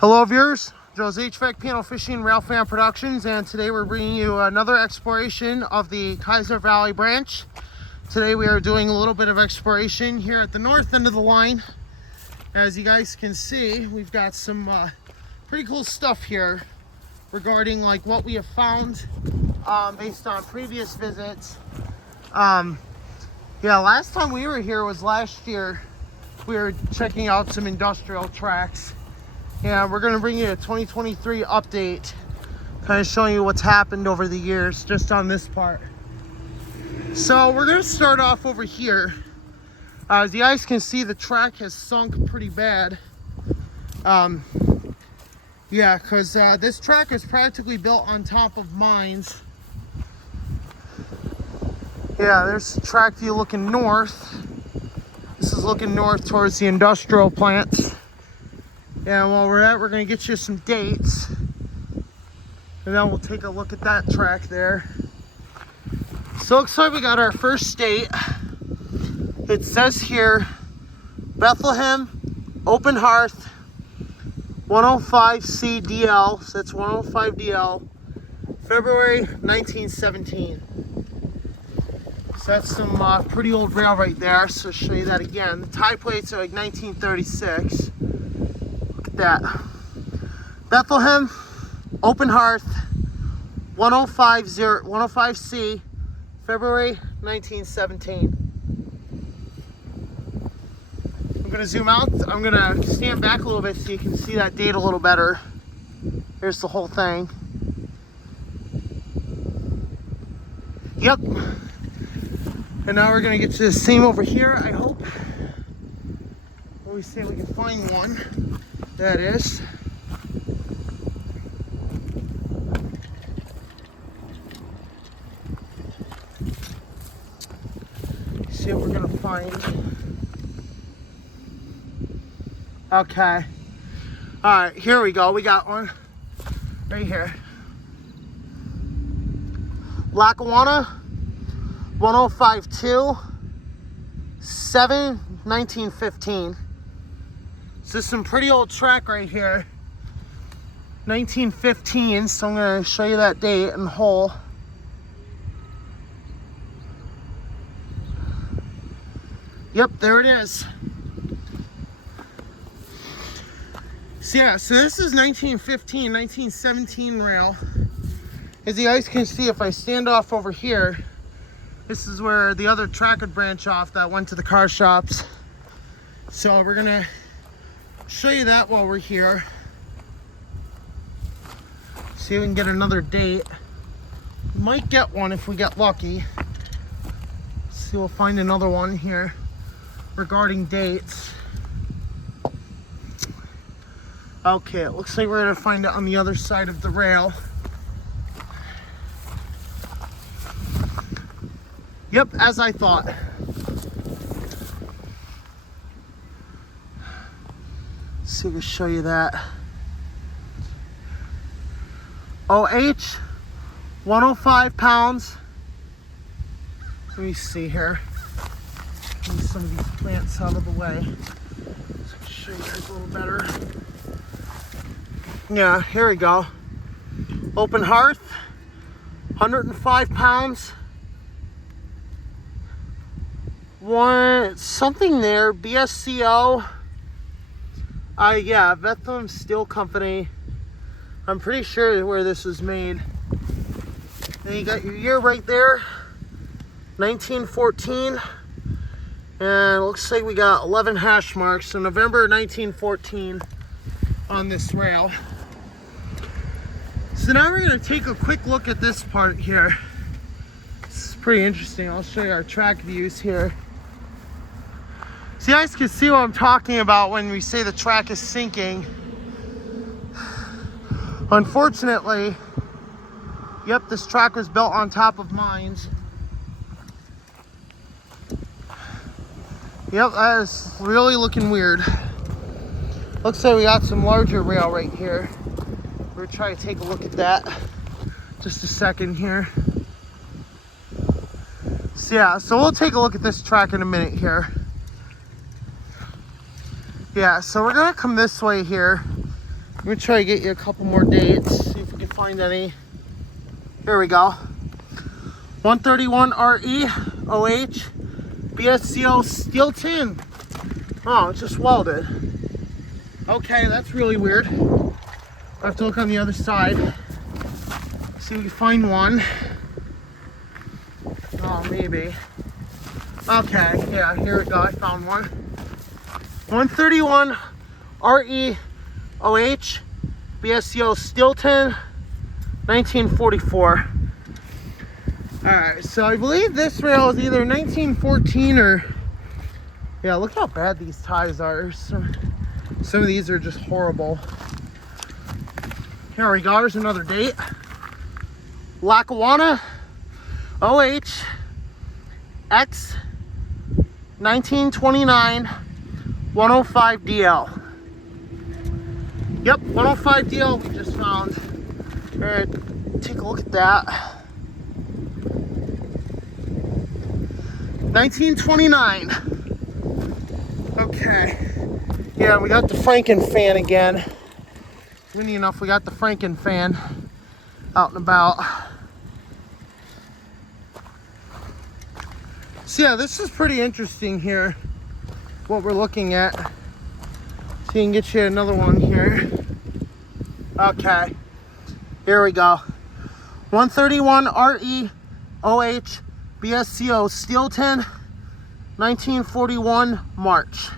Hello viewers, Joe's HVAC Panel Fishing Rail Fan Productions, and today we're bringing you another exploration of the Kaiser Valley branch. Today we are doing a little bit of exploration here at the north end of the line. As you guys can see, we've got some pretty cool stuff here regarding like what we have found based on previous visits. Yeah, last time we were here was last year. We were checking out some industrial tracks. Yeah, we're going to bring you a 2023 update, kind of showing you what's happened over the years just on this part. So we're going to start off over here. As you guys can see, the track has sunk pretty bad. Yeah, because this track is practically built on top of mines. Yeah, there's the track view looking north. This is looking north towards the industrial plant. And while we're at, we're going to get you some dates. And then we'll take a look at that track there. So looks like we got our first state. It says here, Bethlehem, Open Hearth, 105C DL. So that's 105 DL, February 1917. So that's some pretty old rail right there. So I'll show you that again. The tie plates are like 1936. That Bethlehem, Open Hearth, 105C, February 1917. I'm going to zoom out. I'm going to stand back a little bit so you can see that date a little better. Here's the whole thing. Yep. And now we're going to get to the same over here, I hope. Let me see if we can find one. That is. See what we're gonna find. Okay. Alright, here we go. We got one right here. Lackawanna, 1052, 1915. So this is some pretty old track right here, 1915, so I'm going to show you that date in whole. Yep, there it is. So yeah, so this is 1915, 1917 rail. As you guys can see, if I stand off over here, this is where the other track would branch off that went to the car shops. So we're going to show you that while we're here. See if we can get another date. Might get one if we get lucky. See, we'll find another one here regarding dates. Okay, it looks like we're gonna find it on the other side of the rail. Yep, as I thought. See if we can show you that. OH, 105 pounds. Let me see here. Move some of these plants out of the way so I can show you guys a little better. Yeah, here we go. Open Hearth, 105 pounds. One something there, BSCO. Yeah, Bethlehem Steel Company. I'm pretty sure where this was made. Then you got your year right there, 1914. And it looks like we got 11 hash marks. So November 1914 on this rail. So now we're going to take a quick look at this part here. This is pretty interesting. I'll show you our track views here. So you guys can see what I'm talking about when we say the track is sinking. Unfortunately, yep, this track was built on top of mines. Yep, that is really looking weird. Looks like we got some larger rail right here. We're trying to take a look at that. Just a second here. So yeah, so we'll take a look at this track in a minute here. Yeah, so we're gonna come this way here. Let me try to get you a couple more dates, see if we can find any. Here we go. 131 RE OH BSCO steel tin. Oh, it's just welded. Okay, that's really weird. I have to look on the other side. See if we can find one. Oh, maybe. Okay, yeah, here we go. I found one. 131 RE OH BSCO steel tin, 1944. Alright, so I believe this rail is either 1914 or... Yeah, look how bad these ties are. Some of these are just horrible. Here we go, there's another date. Lackawanna OH X 1929 105 DL. Yep, 105 DL we just found. Alright, take a look at that. 1929. Okay. Yeah, we got the Franken fan again. Windy enough, we got the Franken fan out and about. So yeah, this is pretty interesting here, what we're looking at. So you can get you another one here. Okay, here we go. 131 RE OH BSCO steel tin, 1941 March.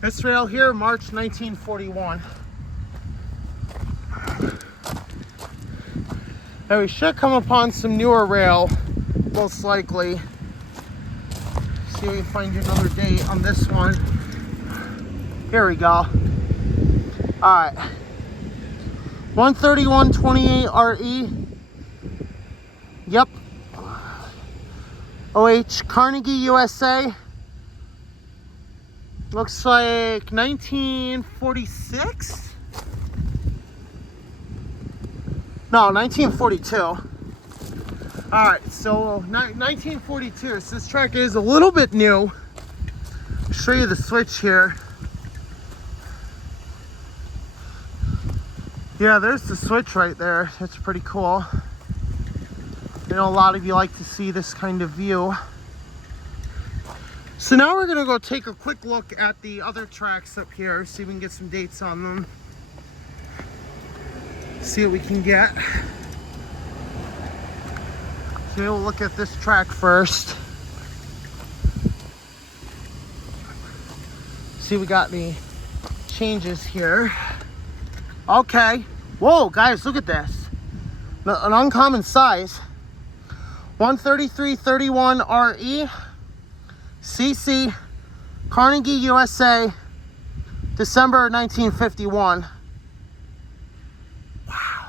This rail here, March 1941. Now we should come upon some newer rail, most likely. See if we can find you another date on this one. Here we go. Alright. 131/28 RE. Yep. OH Carnegie, USA. Looks like 1946? No, 1942. Alright, so 1942. So this track is a little bit new. I'll show you the switch here. Yeah, there's the switch right there. That's pretty cool. I know a lot of you like to see this kind of view. So now we're gonna go take a quick look at the other tracks up here, see if we can get some dates on them. See what we can get. So we'll look at this track first. See if we got any changes here. Okay. Whoa, guys, look at this. An uncommon size. 133/31 RE CC Carnegie, USA, December 1951. Wow.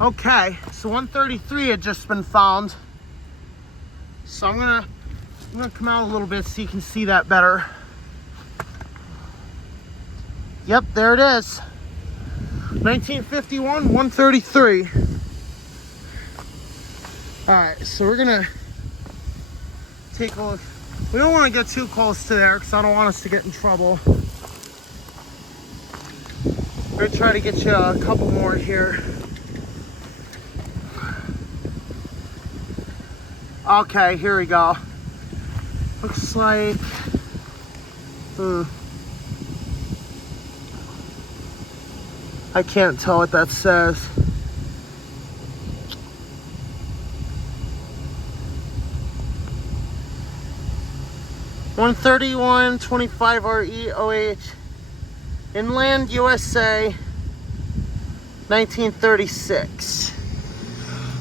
Okay, so 133 had just been found. So I'm gonna come out a little bit so you can see that better. Yep, there it is. 1951, 133. Alright, so we're gonna take a look. We don't want to get too close to there because I don't want us to get in trouble. We're gonna try to get you a couple more here. Okay, here we go. Looks like... I can't tell what that says. (131/25 RE OH Inland, USA, 1936).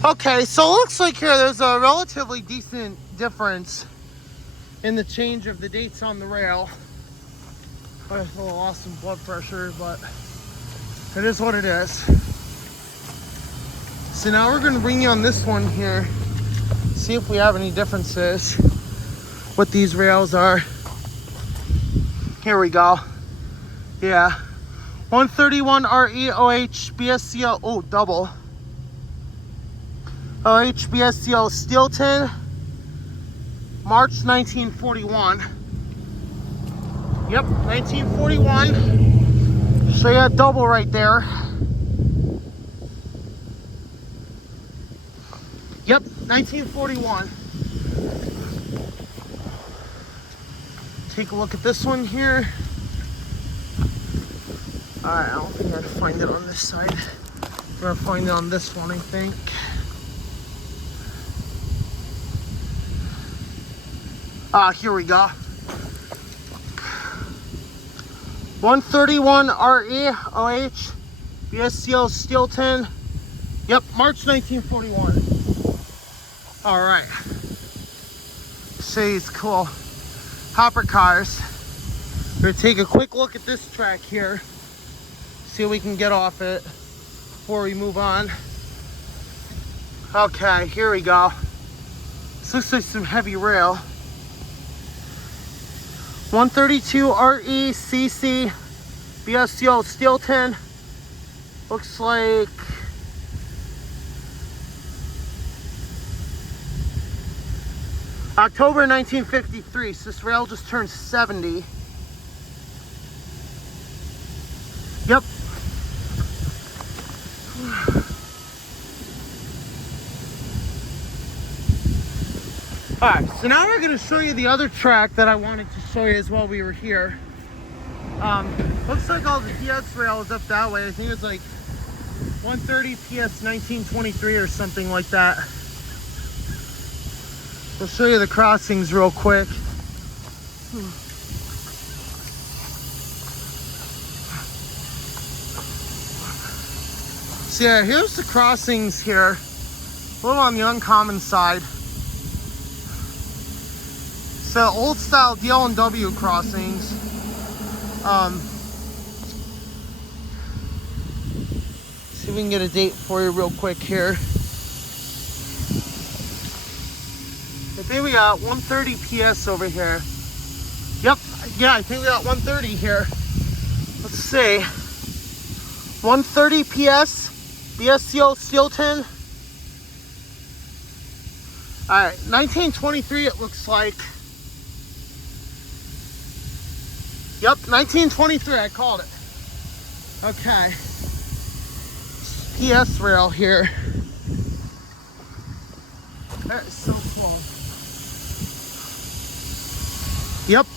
Okay, so it looks like here there's a relatively decent difference in the change of the dates on the rail. I lost some blood pressure, but it is what it is. So now we're going to bring you on this one here, see if we have any differences, what these rails are. Here we go. Yeah. 131 RE OH BSCO, oh, double. OH BSCO steel tin, March 1941. Yep, 1941. show you a double right there. Yep, 1941. Take a look at this one here. Alright, I don't think I'm gonna find it on this side. We're gonna find it on this one, I think. Here we go. 131 RE OH BSCO steel tin. Yep, March 1941. Alright. See, it's cool. Hopper cars. We're gonna take a quick look at this track here. See what we can get off it before we move on. Okay, here we go. This looks like some heavy rail. 132 RE CC BSCO steel tin. Looks like October 1953. So this rail just turned 70. Yep. Alright, so now we're going to show you the other track that I wanted to show you as well. We were here. Looks like all the PS rail is up that way. I think it's like 130 PS 1923 or something like that. We'll show you the crossings real quick. So yeah, here's the crossings here. A little on the uncommon side. So old style DL&W crossings. See if we can get a date for you real quick here. I think we got 130 PS over here. Yep, yeah, I think we got 130 here. Let's see. 130 PS, BSCO steel tin. Alright, 1923 it looks like. Yep, 1923, I called it. Okay. PS rail here. That is so cool. Yep.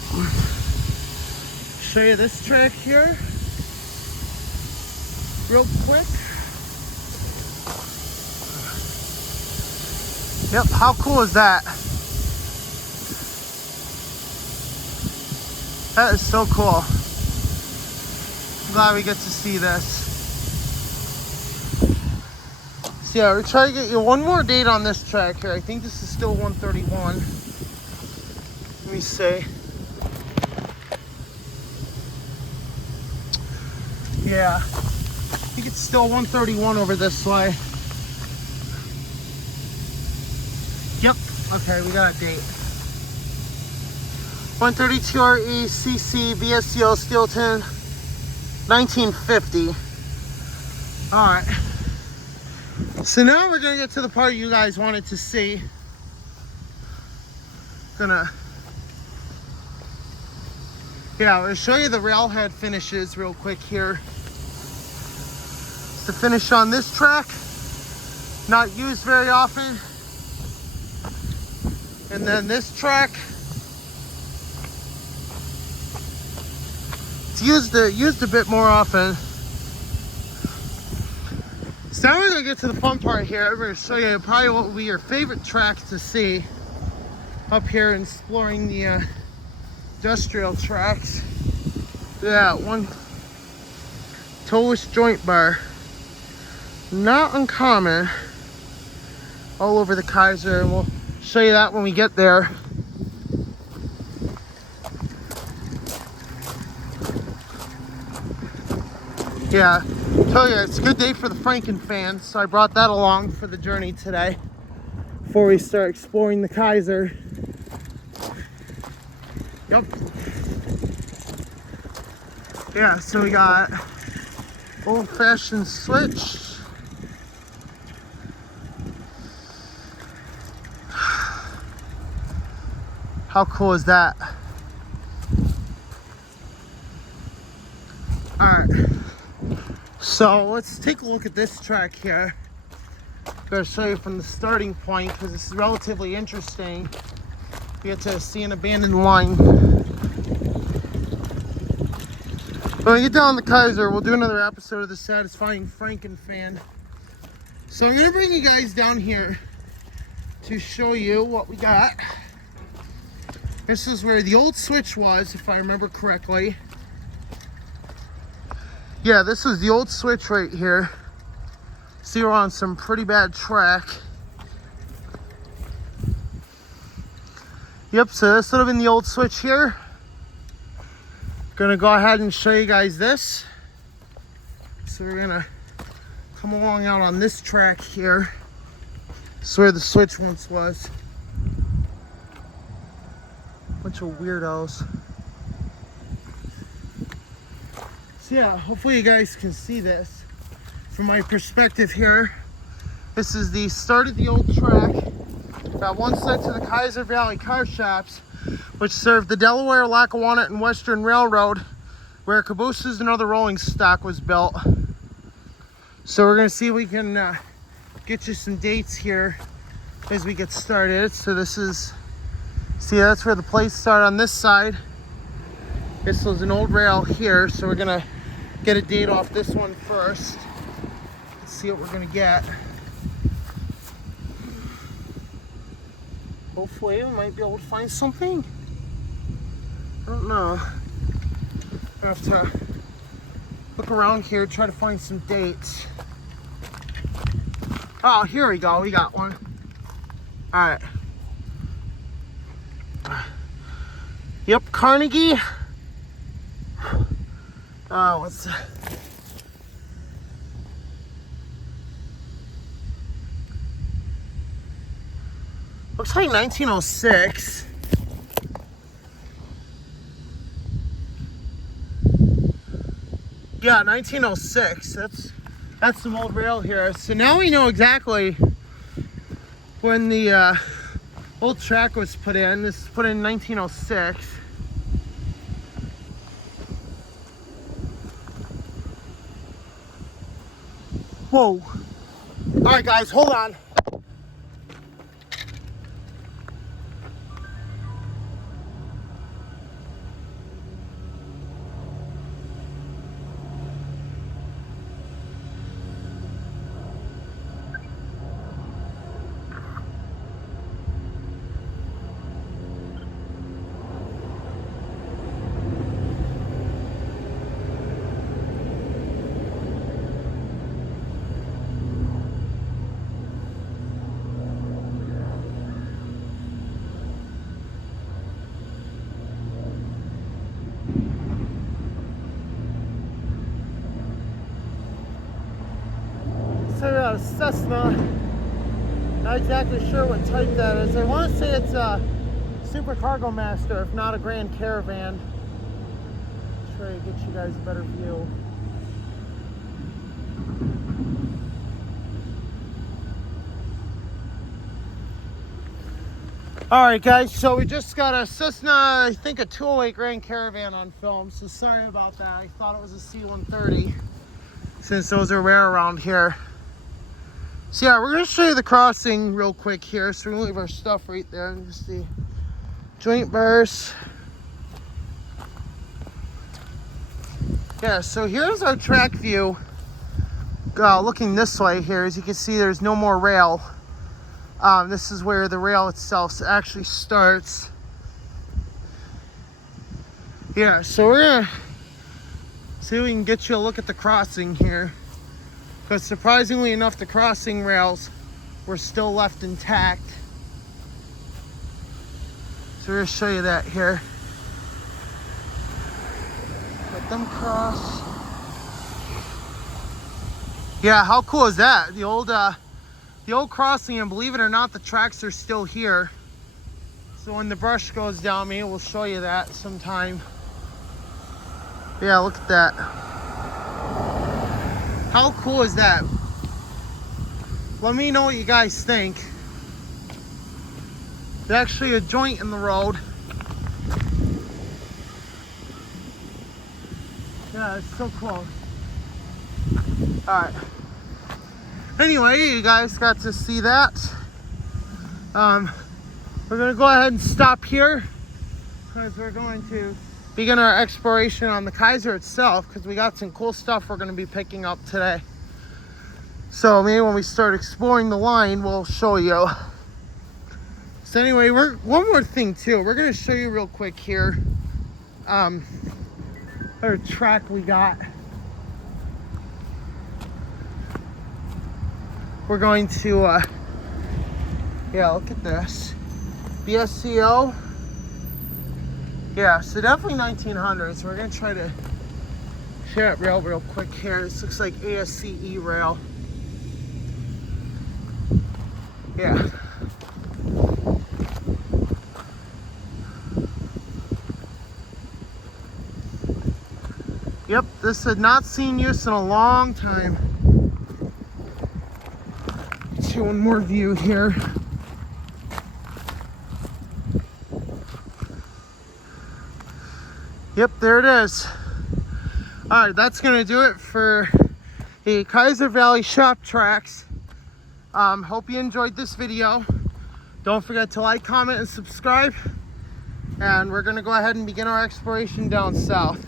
Show you this track here. Real quick. Yep, how cool is that? That is so cool. I'm glad we get to see this. So yeah, we're trying to get you one more date on this track here. I think this is still 131. Let me see. Yeah, I think it's still 131 over this way. Yep, okay, we got a date. 132 RE CC BSCO steel tin, 1950. Alright. So now we're gonna get to the part you guys wanted to see. Yeah, we'll show you the railhead finishes real quick here. It's the finish on this track. Not used very often. And then this track. It's used a bit more often. So now we're gonna get to the fun part here. We're gonna show you probably what will be your favorite track to see up here, exploring the industrial tracks. Yeah, one toeless joint bar. Not uncommon all over the Kaiser, and we'll show you that when we get there. Yeah, I tell you, it's a good day for the Franken fans, so I brought that along for the journey today before we start exploring the Kaiser. Yep. Yeah, so we got old-fashioned switch. How cool is that? Alright. So let's take a look at this track here. I'm going to show you from the starting point because this is relatively interesting. You get to see an abandoned line. When we get down the Kaiser, we'll do another episode of the Satisfying Franken Fan. So I'm going to bring you guys down here to show you what we got. This is where the old switch was, if I remember correctly. Yeah, this was the old switch right here. See, we're on some pretty bad track. Yep, so this would have been the old switch here. Gonna go ahead and show you guys this. So we're gonna come along out on this track here. This is where the switch once was. Bunch of weirdos. So yeah, hopefully you guys can see this from my perspective here. This is the start of the old track. Got one side to the Kaiser Valley car shops, which served the Delaware, Lackawanna, and Western Railroad, where cabooses and other rolling stock was built. So we're gonna see if we can get you some dates here as we get started. So this is, see, that's where the plates start on this side. This was an old rail here, so we're gonna get a date off this one first. Let's see what we're gonna get. Hopefully we might be able to find something. I don't know. I have to look around here, try to find some dates. Oh, here we go, we got one. All right. Yep, Carnegie. Oh, what's that? Looks like 1906. Yeah, 1906. That's some old rail here. So now we know exactly when the old track was put in. This was put in 1906. Whoa. All right, guys, hold on. A Cessna. Not exactly sure what type that is. I want to say it's a Super Cargo Master, if not a Grand Caravan. Try to get you guys a better view. Alright guys, so we just got a Cessna, I think a 208 Grand Caravan on film, so sorry about that. I thought it was a C-130 since those are rare around here. So yeah, we're going to show you the crossing real quick here. So we're going to leave our stuff right there and just see joint bursts. Yeah, so here's our track view. Looking this way here, as you can see, there's no more rail. This is where the rail itself actually starts. Yeah, so we're going to see if we can get you a look at the crossing here. Because surprisingly enough, the crossing rails were still left intact. So we're going to show you that here. Let them cross. Yeah, how cool is that? The old crossing, and believe it or not, the tracks are still here. So when the brush goes down, maybe we'll show you that sometime. Yeah, look at that. How cool is that? Let me know what you guys think. There's actually a joint in the road. Yeah, it's so cool. Alright. Anyway, you guys got to see that. We're going to go ahead and stop here because we're going to begin our exploration on the Kaiser itself, because we got some cool stuff we're going to be picking up today. So maybe when we start exploring the line, we'll show you. So anyway, one more thing too. We're going to show you real quick here our track we got. We're going to, yeah, look at this. BSCO. Yeah, so definitely 1900s. We're going to try to share it real quick here. This looks like ASCE rail. Yeah. Yep, this had not seen use in a long time. Let's show one more view here. Yep, there it is. Alright, that's going to do it for the Kaiser Valley shop tracks. Hope you enjoyed this video. Don't forget to like, comment, and subscribe. And we're going to go ahead and begin our exploration down south.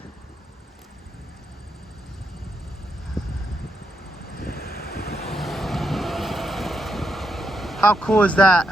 How cool is that?